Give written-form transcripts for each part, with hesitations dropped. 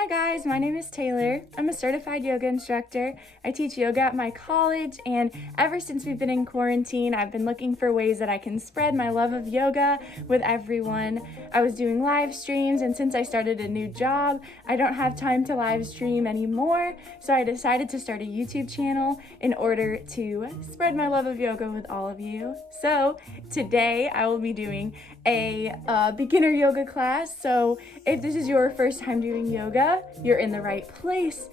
Hi guys, my name is Taylor. I'm a certified yoga instructor. I teach yoga at my college, and ever since we've been in quarantine, I've been looking for ways that I can spread my love of yoga with everyone. I was doing live streams, and since I started a new job, I don't have time to live stream anymore, so I decided to start a YouTube channel in order to spread my love of yoga with all of you. So today I will be doing a beginner yoga class, so if this is your first time doing yoga, you're in the right place.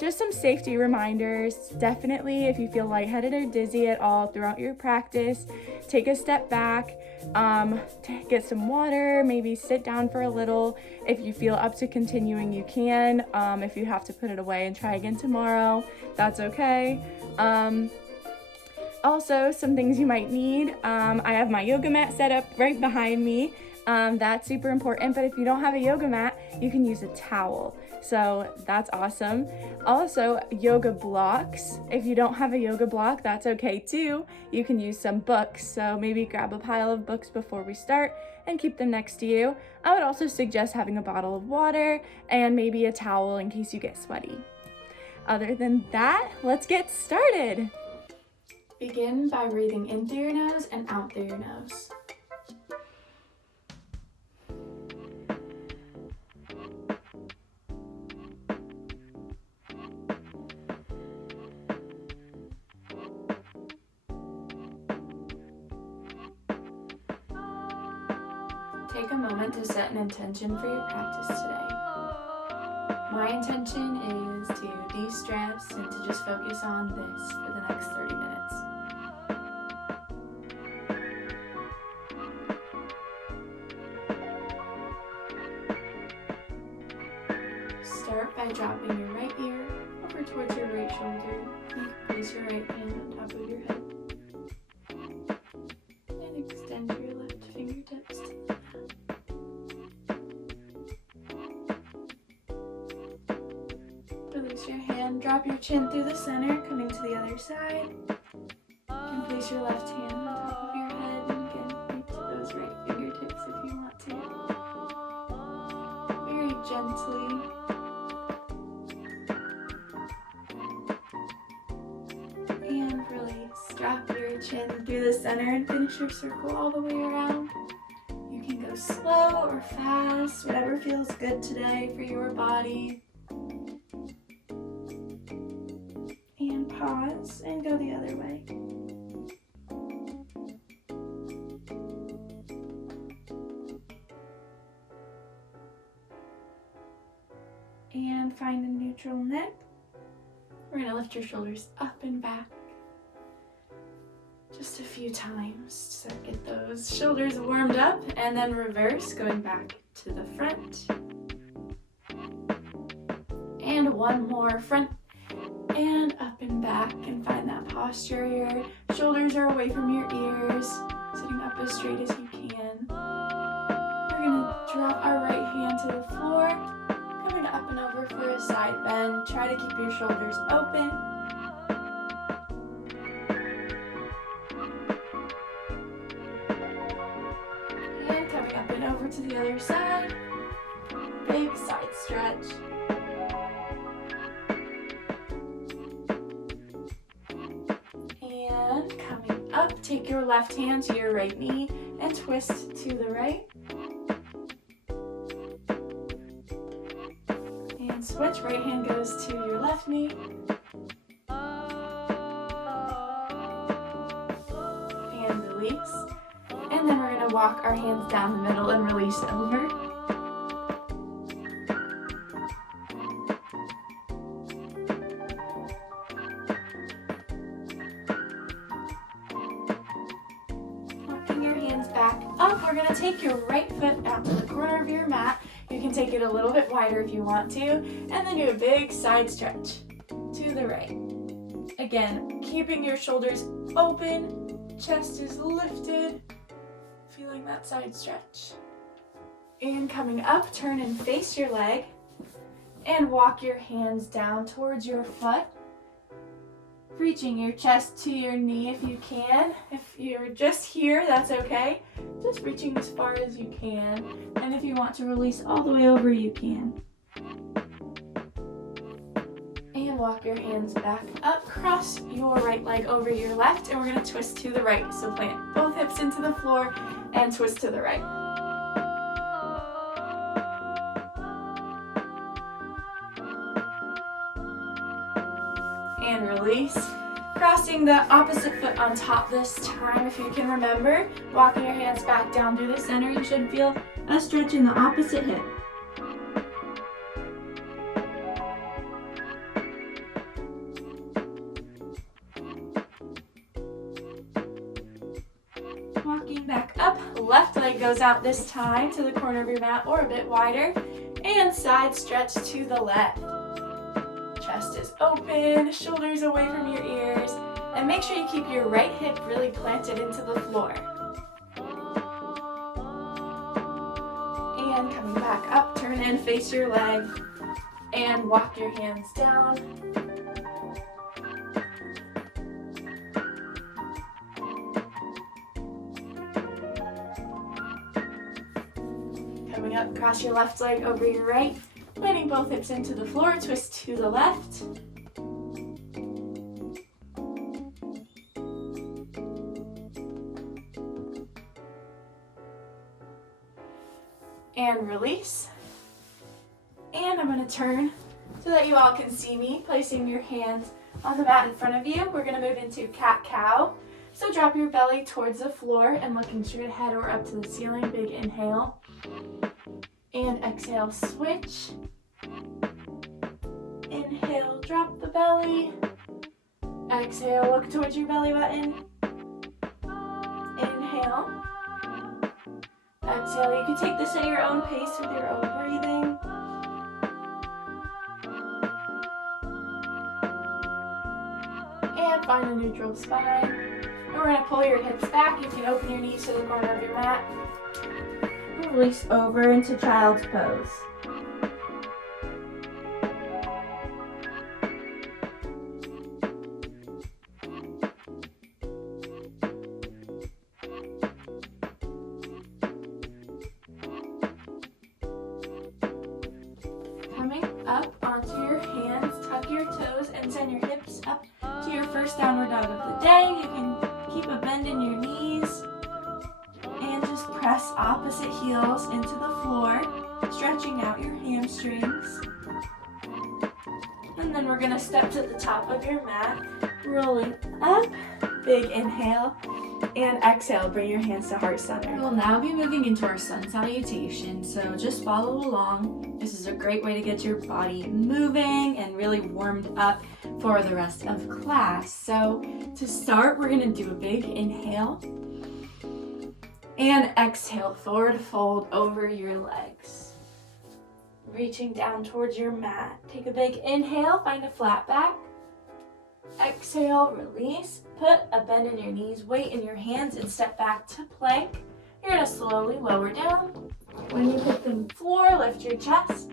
Just some safety reminders. Definitely, if you feel lightheaded or dizzy at all throughout your practice, take a step back, get some water, maybe sit down for a little. If you feel up to continuing, you can. If you have to put it away and try again tomorrow, that's okay. Also, some things you might need. I have my yoga mat set up right behind me. That's super important, but if you don't have a yoga mat, you can use a towel. So that's awesome. Also, yoga blocks. If you don't have a yoga block, that's okay too. You can use some books. So maybe grab a pile of books before we start and keep them next to you. I would also suggest having a bottle of water and maybe a towel in case you get sweaty. Other than that, let's get started. Begin by breathing in through your nose and out through your nose. Take a moment to set an intention for your practice today. My intention is to de-stress and to just focus on this for the next 30 minutes. Start by dropping your right ear over towards your right shoulder. You can place your right hand on top of your head. And extend your left fingertips to the mat. Release your hand, drop your chin through the center, coming to the other side. You can place your left hand on top of your head and again reach those right fingertips if you want to. Very gently. And release. Drop your chin through the center and finish your circle all the way around. You can go slow or fast, whatever feels good today for your body. And pause and go the other way. And find a neutral neck. We're going to lift your shoulders up and back just a few times to get those shoulders warmed up, and then reverse, going back to the front. And one more, front and up and back, and find that posture. Your shoulders are away from your ears, sitting up as straight as you can. We're gonna drop our right hand to the floor, coming up and over for a side bend. Try to keep your shoulders open. And coming up and over to the other side. Big side stretch. Up, take your left hand to your right knee and twist to the right. And switch, right hand goes to your left knee. And release. And then we're going to walk our hands down the middle and release over. Back up. We're going to take your right foot out to the corner of your mat. You can take it a little bit wider if you want to, and then do a big side stretch to the right. Again, keeping your shoulders open, chest is lifted, feeling that side stretch. And coming up, turn and face your leg, and walk your hands down towards your foot. Reaching your chest to your knee if you can. If you're just here, that's okay. Just reaching as far as you can. And if you want to release all the way over, you can. And walk your hands back up. Cross your right leg over your left, and we're going to twist to the right. So plant both hips into the floor and twist to the right. And release. Crossing the opposite foot on top this time, if you can remember. Walking your hands back down through the center. You should feel a stretch in the opposite hip. Walking back up, left leg goes out this time to the corner of your mat or a bit wider, and side stretch to the left. Chest is open, shoulders away from your ears, and make sure you keep your right hip really planted into the floor. And coming back up, turn and face your leg, and walk your hands down. Coming up, cross your left leg over your right, planting both hips into the floor, twist to the left. And release. And I'm going to turn so that you all can see me, placing your hands on the mat in front of you. We're going to move into cat-cow. So drop your belly towards the floor and looking straight ahead or up to the ceiling. Big inhale. And exhale, switch. Inhale, drop the belly. Exhale, look towards your belly button. Inhale. Exhale, you can take this at your own pace with your own breathing. And find a neutral spine. And we're going to pull your hips back. You can open your knees to the corner of your mat. Release over into child's pose. Coming up onto your hands, tuck your toes and send your hips up to your first downward dog of the day. You can keep a bend in your knees. And just press opposite heels into the floor, stretching out your hamstrings. And then we're going to step to the top of your mat, rolling up, big inhale, and exhale, bring your hands to heart center. We'll now be moving into our sun salutation, so just follow along. This is a great way to get your body moving and really warmed up for the rest of class. So to start, we're going to do a big inhale. And exhale, forward fold over your legs. Reaching down towards your mat. Take a big inhale, find a flat back. Exhale, release. Put a bend in your knees, weight in your hands, and step back to plank. You're going to slowly lower down. When you hit the floor, lift your chest.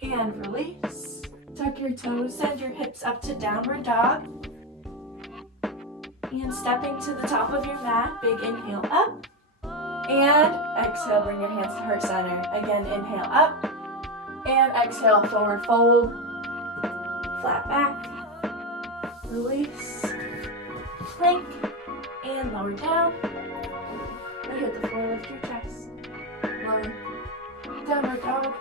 And release. Tuck your toes, send your hips up to downward dog. And stepping to the top of your mat, big inhale up. And exhale, bring your hands to heart center. Again, inhale up. And exhale, forward fold. Flat back. Release. Plank. And lower down. And hit the floor, lift your chest. Lower. Downward dog.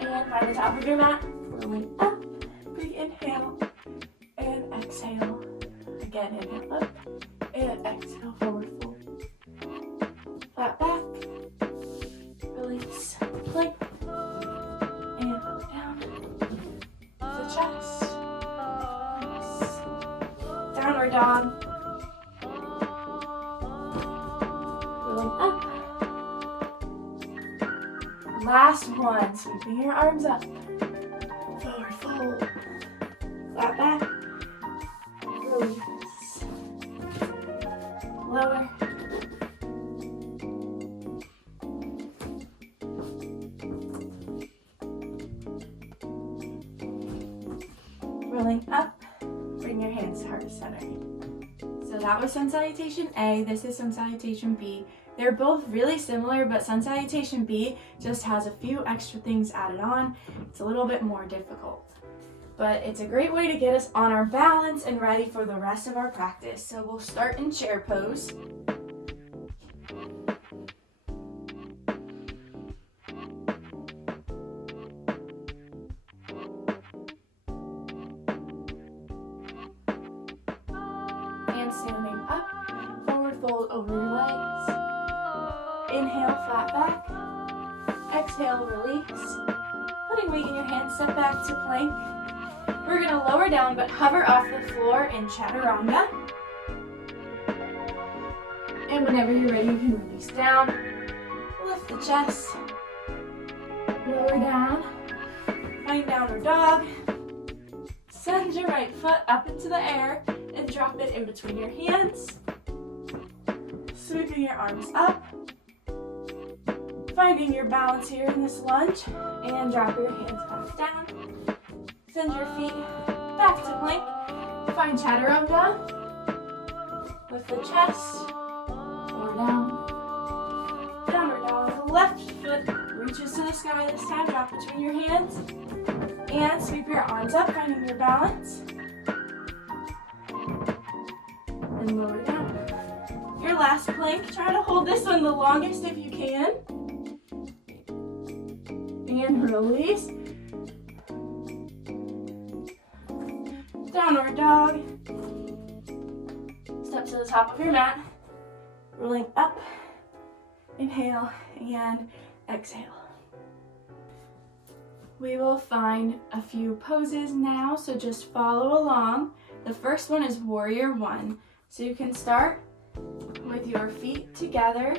And find the top of your mat. Rolling up. Big inhale. And exhale. Again, inhale up. And exhale, forward fold. Flat back. Release. Plank. And lower down. The chest. Release. Downward dog. Rolling up. Last one. Sweeping your arms up. Forward fold. Flat back. Release. Lower. Rolling up. Bring your hands to heart center. So that was sun salutation A. This is sun salutation B. They're both really similar, but Sun Salutation B just has a few extra things added on. It's a little bit more difficult. But it's a great way to get us on our balance and ready for the rest of our practice. So we'll start in chair pose. And standing up, forward fold over your legs. Inhale, flat back. Exhale, release. Putting weight in your hands, step back to plank. We're gonna lower down but hover off the floor in Chaturanga. And whenever you're ready, you can release down. Lift the chest. Lower down. Find downward dog. Send your right foot up into the air and drop it in between your hands. Sweeping your arms up. Finding your balance here in this lunge. And drop your hands back down. Send your feet back to plank. Find Chaturanga. Lift the chest. Lower down. Downward dog. Left foot reaches to the sky this time. Drop between your hands. And sweep your arms up, finding your balance. And lower down. Your last plank. Try to hold this one the longest if you can. And release. Downward dog. Step to the top of your mat. Rolling up. Inhale and exhale. We will find a few poses now, so just follow along. The first one is Warrior One. So you can start with your feet together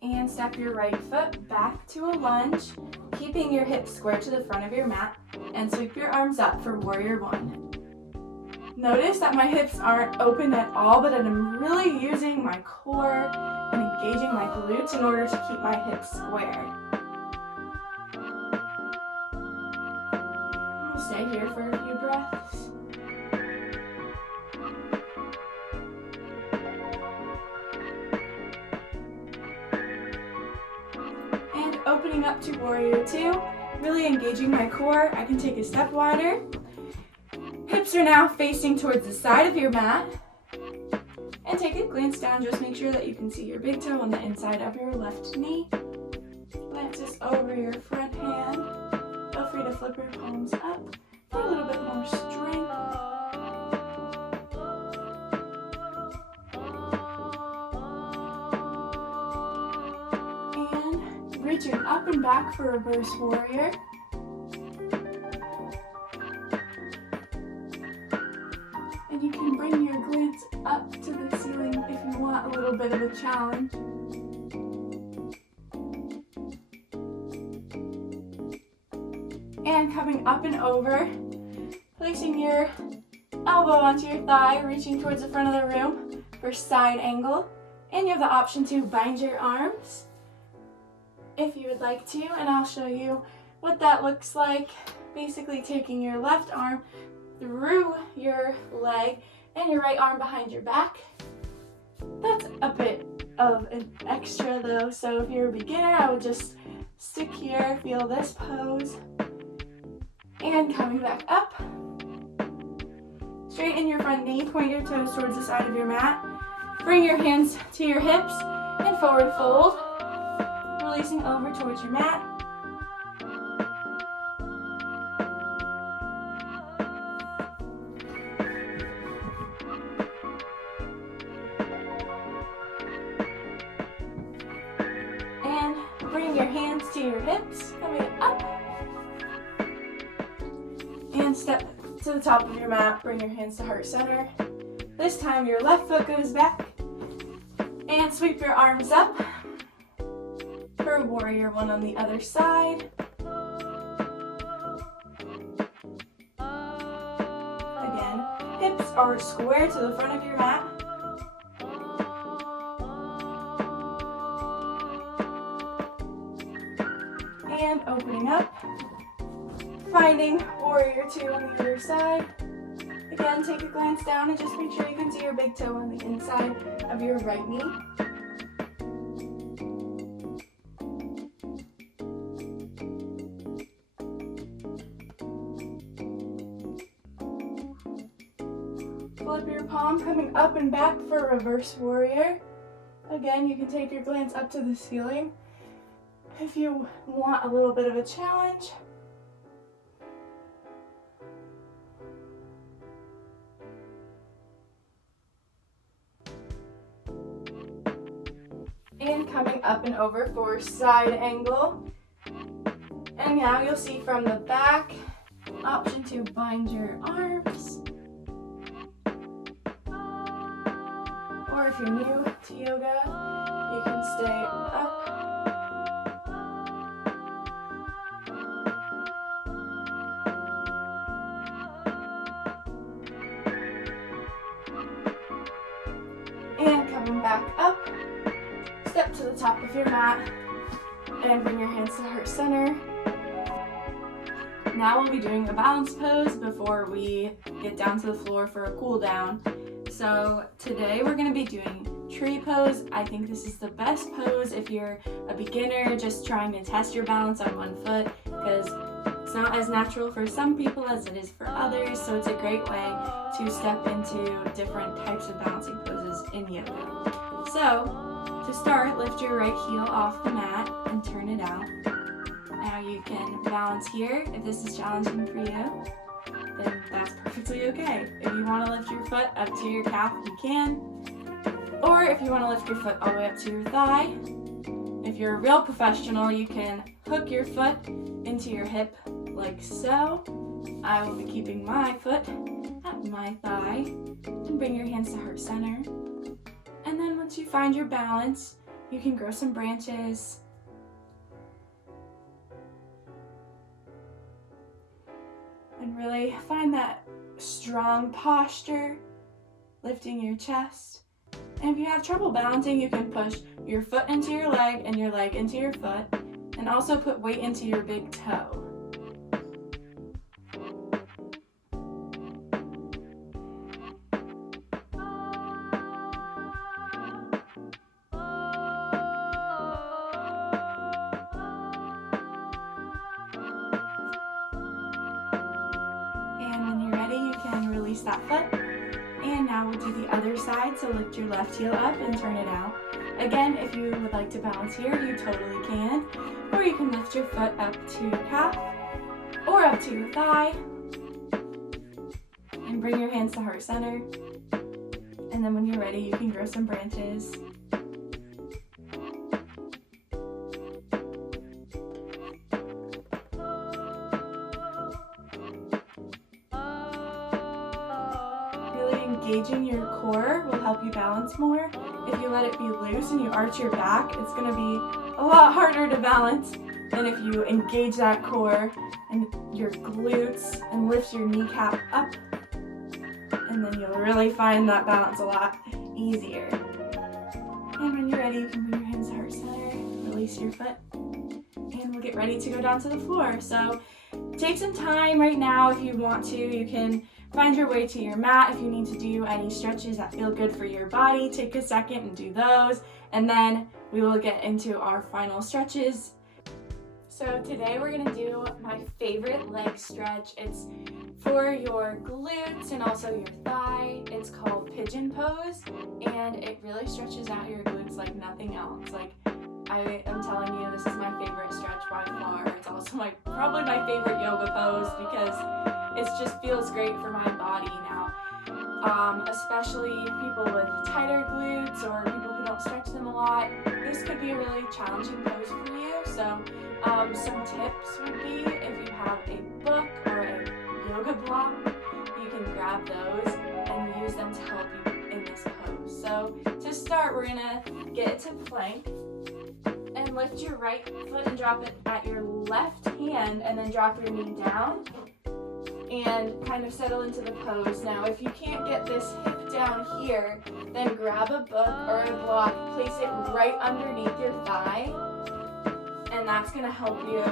and step your right foot back to a lunge, keeping your hips square to the front of your mat, and sweep your arms up for Warrior One. Notice that my hips aren't open at all, but I'm really using my core and engaging my glutes in order to keep my hips square. I'll stay here for a few breaths. And opening up to Warrior Two, really engaging my core. I can take a step wider. Hips are now facing towards the side of your mat. And take a glance down, just make sure that you can see your big toe on the inside of your left knee. Glances over your front hand. Feel free to flip your palms up for a little bit more strength. And reaching up and back for Reverse Warrior. And you can bring your glutes up to the ceiling if you want a little bit of a challenge. And coming up and over, placing your elbow onto your thigh, reaching towards the front of the room for side angle. And you have the option to bind your arms if you would like to, and I'll show you what that looks like. Basically taking your left arm through your leg and your right arm behind your back. That's a bit of an extra though, so if you're a beginner, I would just stick here, feel this pose, and coming back up. Straighten your front knee, point your toes towards the side of your mat. Bring your hands to your hips and forward fold, releasing over towards your mat. Bring your hands to your hips, coming up. And step to the top of your mat, bring your hands to heart center. This time your left foot goes back. And sweep your arms up for Warrior One on the other side. Again, hips are square to the front of your mat. And opening up, finding Warrior Two on the other side. Again, take a glance down and just make sure you can see your big toe on the inside of your right knee. flip your palm, coming up and back for reverse warrior. Again, you can take your glance up to the ceiling if you want a little bit of a challenge. And coming up and over for side angle. And now you'll see from the back, option to bind your arms. Or if you're new to yoga, you can stay up. And coming back up, step to the top of your mat and bring your hands to heart center. Now we'll be doing a balance pose before we get down to the floor for a cool down. So today we're going to be doing tree pose. I think this is the best pose if you're a beginner just trying to test your balance on one foot, because it's not as natural for some people as it is for others. So it's a great way to step into different types of balancing poses in yoga. So to start, lift your right heel off the mat and turn it out. Now you can balance here. If this is challenging for you, then that's perfectly okay. If you want to lift your foot up to your calf, you can. Or if you want to lift your foot all the way up to your thigh. If you're a real professional, you can hook your foot into your hip like so. I will be keeping my foot at my thigh. And bring your hands to heart center. And then once you find your balance, you can grow some branches. And really find that strong posture, lifting your chest. And if you have trouble balancing, you can push your foot into your leg and your leg into your foot, and also put weight into your big toe. Release that foot. And now we'll do the other side, so lift your left heel up and turn it out. Again, if you would like to balance here, you totally can. Or you can lift your foot up to your calf or up to your thigh. And bring your hands to heart center. And then when you're ready, you can grow some branches. Engaging your core will help you balance more. If you let it be loose and you arch your back, it's going to be a lot harder to balance than if you engage that core and your glutes and lift your kneecap up, and then you'll really find that balance a lot easier. And when you're ready, you can bring your hands to heart center, release your foot, and we'll get ready to go down to the floor. So take some time right now if you want to. You can find your way to your mat. If you need to do any stretches that feel good for your body, take a second and do those. And then we will get into our final stretches. So today we're gonna do my favorite leg stretch. It's for your glutes and also your thigh. It's called pigeon pose, and it really stretches out your glutes like nothing else. Like, I am telling you, this is my favorite stretch by far. It's also probably my favorite yoga pose because it just feels great for my body now. Especially people with tighter glutes or people who don't stretch them a lot. This could be a really challenging pose for you. So some tips would be, if you have a book or a yoga block, you can grab those and use them to help you in this pose. So to start, we're gonna get into plank. And lift your right foot and drop it at your left hand, and then drop your knee down and kind of settle into the pose. Now, if you can't get this hip down here, then grab a book or a block, place it right underneath your thigh, and that's going to help you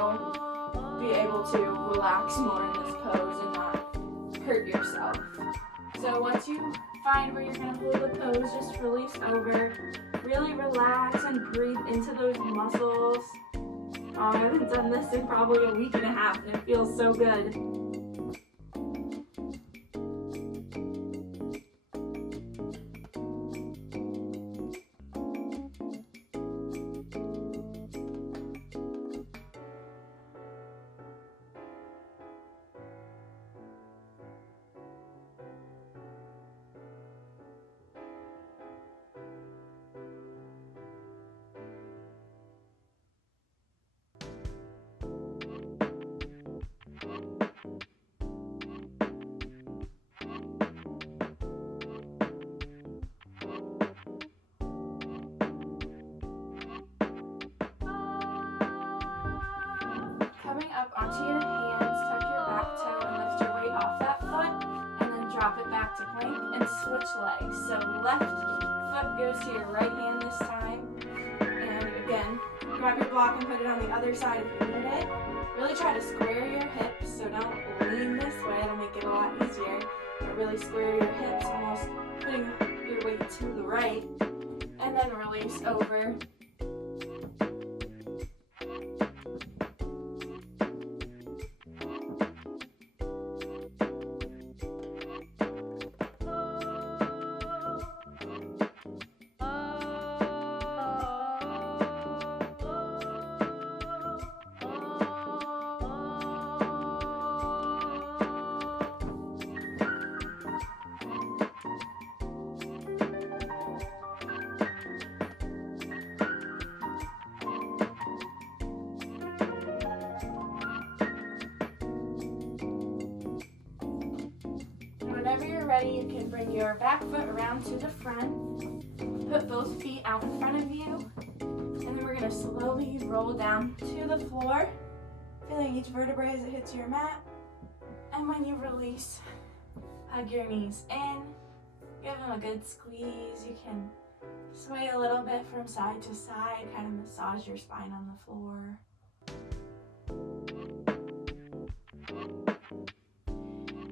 be able to relax more in this pose and not hurt yourself. So once you find where you're going to hold the pose, just release over. Really relax and breathe into those muscles. I haven't done this in probably a week and a half, and it feels so good. switch legs. So left foot goes to your right hand this time. And again, grab your block and put it on the other side if you need it. Really try to square your hips, so don't lean this way, it'll make it a lot easier. But really square your hips, almost putting your weight to the right. And then release over. Whenever you're ready, you can bring your back foot around to the front. Put both feet out in front of you. And then we're going to slowly roll down to the floor, feeling each vertebrae as it hits your mat. And when you release, hug your knees in. Give them a good squeeze. You can sway a little bit from side to side, kind of massage your spine on the floor.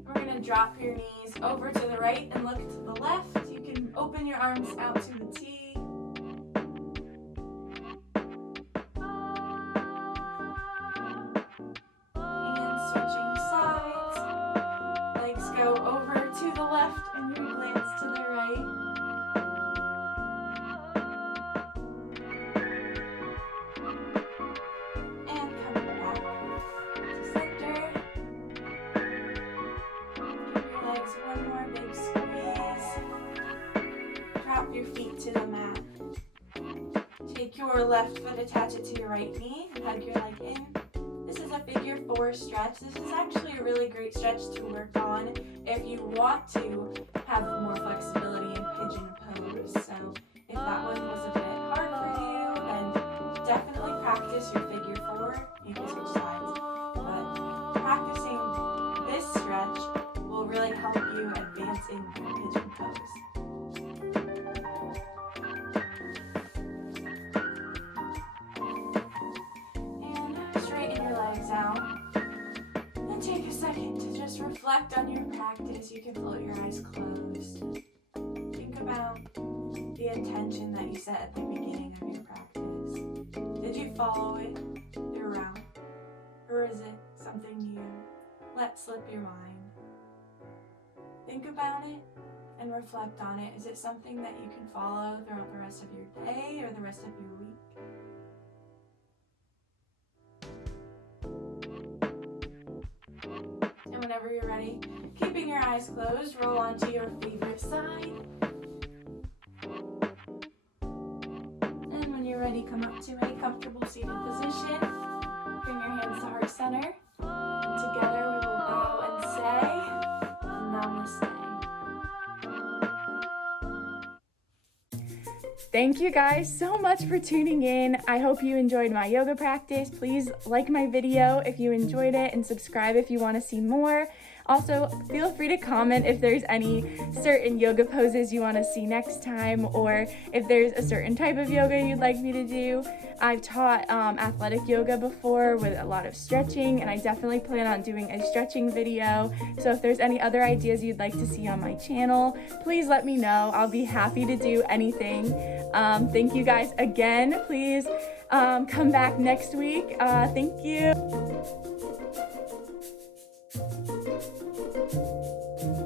We're going to drop your knees over to the right and look to the left. You can open your arms out to the T. And switching sides. Legs go over to the left and your glance to the right. And coming back to center. One more big squeeze. Drop your feet to the mat. Take your left foot, attach it to your right knee, and hug your leg in. This is a figure 4 stretch. This is actually a really great stretch to work on if you want to have more flexibility in pigeon pose. So if that one was a bit hard for you, then definitely practice your figure 4. You can switch sides. But practicing this stretch will really help you advance in your pigeon pose. And straighten your legs out. Then take a second to just reflect on your practice. You can float your eyes closed. Think about the intention that you set at the beginning of your practice. Did you follow it throughout? Or is it something you let slip your mind? Think about it and reflect on it. Is it something that you can follow throughout the rest of your day or the rest of your week? And whenever you're ready, keeping your eyes closed, roll onto your favorite side. And when you're ready, come up to a comfortable seated position. Bring your hands to heart center. And together we will bow and say, Namaste. Thank you guys so much for tuning in. I hope you enjoyed my yoga practice. Please like my video if you enjoyed it and subscribe if you want to see more. Also, feel free to comment if there's any certain yoga poses you want to see next time, or if there's a certain type of yoga you'd like me to do. I've taught athletic yoga before with a lot of stretching, and I definitely plan on doing a stretching video. So if there's any other ideas you'd like to see on my channel, please let me know. I'll be happy to do anything. Thank you guys again. Please come back next week. Thank you.